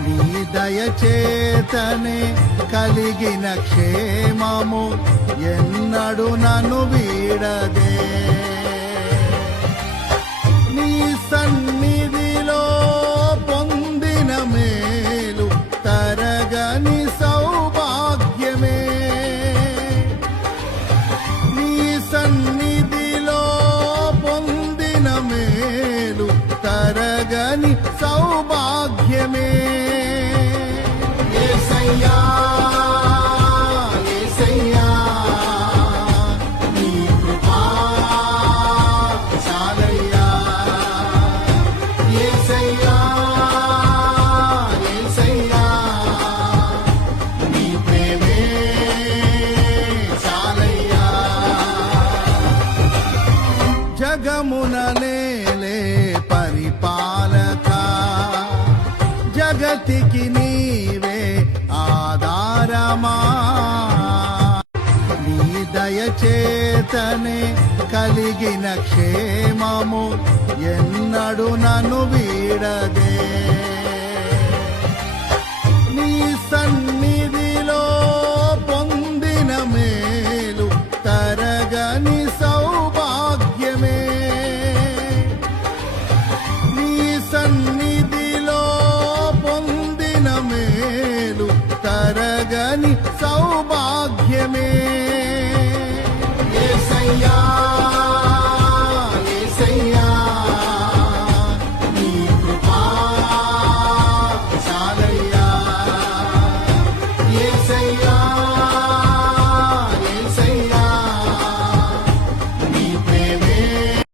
నీ దయచేతనే కలిగిన క్షేమము ఎన్నడు నన్ను వీడదే. నీ సన్నిధిలో పొందిన మేలు తరగని సౌభాగ్యమే. నీ సన్నిధిలో పొందిన మేలు తరగని సౌభాగ్యమే. యేసయ్యా యేసయ్యా నీ కృపా చాలయ్యా. యేసయ్యా యేసయ్యా నీ ప్రేమే చాలయ్యా. జగమున నేలే పరిపాలక జగతికి నీవే ఆధారమా. నీ దయచేతనే కలిగిన క్షేమము ఎన్నడు నన్ను వీడదే.